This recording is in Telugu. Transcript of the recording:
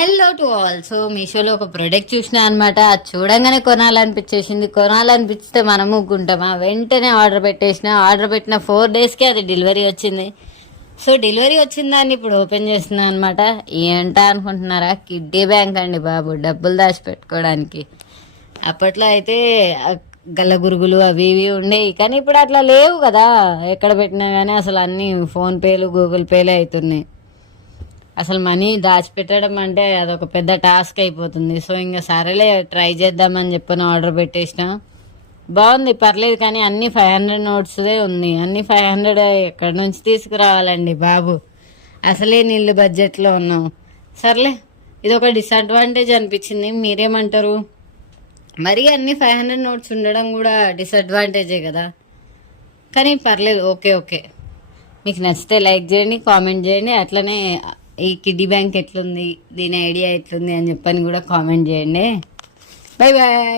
Hello to all. సో మీషోలో ఒక ప్రోడక్ట్ చూసినా అనమాట. అది చూడంగానే కొనాలనిపిస్తే మనం ఊకుంటామా? వెంటనే ఆర్డర్ పెట్టేసిన. ఆర్డర్ పెట్టిన 4 డేస్కి అది డెలివరీ వచ్చింది. సో డెలివరీ వచ్చిందాన్ని ఇప్పుడు ఓపెన్ చేస్తున్నాను అనమాట. ఏంటా అనుకుంటున్నారా? కిడ్డీ బ్యాంక్ అండి బాబు, డబ్బులు దాచిపెట్టుకోవడానికి. అప్పట్లో అయితే గల్లగురుగులు అవి ఇవి ఉండేవి, కానీ ఇప్పుడు అట్లా లేవు కదా. ఎక్కడ పెట్టినా కానీ అసలు అన్నీ ఫోన్పేలు గూగుల్ పేలు అవుతున్నాయి. అసలు మనీ దాచిపెట్టడం అంటే అదొక పెద్ద టాస్క్ అయిపోతుంది. సో ఇంకా సరేలే ట్రై చేద్దామని చెప్పని ఆర్డర్ పెట్టేసిన. బాగుంది, పర్లేదు. కానీ అన్ని 500 నోట్స్దే ఉంది. అన్ని 500 ఎక్కడి నుంచి తీసుకురావాలండి బాబు? అసలే నీళ్ళు బడ్జెట్లో ఉన్నాం. సర్లే, ఇది ఒక డిసడ్వాంటేజ్ అనిపించింది. మీరేమంటారు? మరీ అన్ని 500 నోట్స్ ఉండడం కూడా డిసడ్వాంటేజే కదా. కానీ పర్లేదు, ఓకే ఓకే. మీకు నచ్చితే లైక్ చేయండి, కామెంట్ చేయండి. అట్లనే ఈ కిడ్డీ బ్యాంక్ ఎట్లుంది, దీని ఐడియా ఎట్లుంది అని చెప్పని కూడా కామెంట్ చేయండి. Bye bye.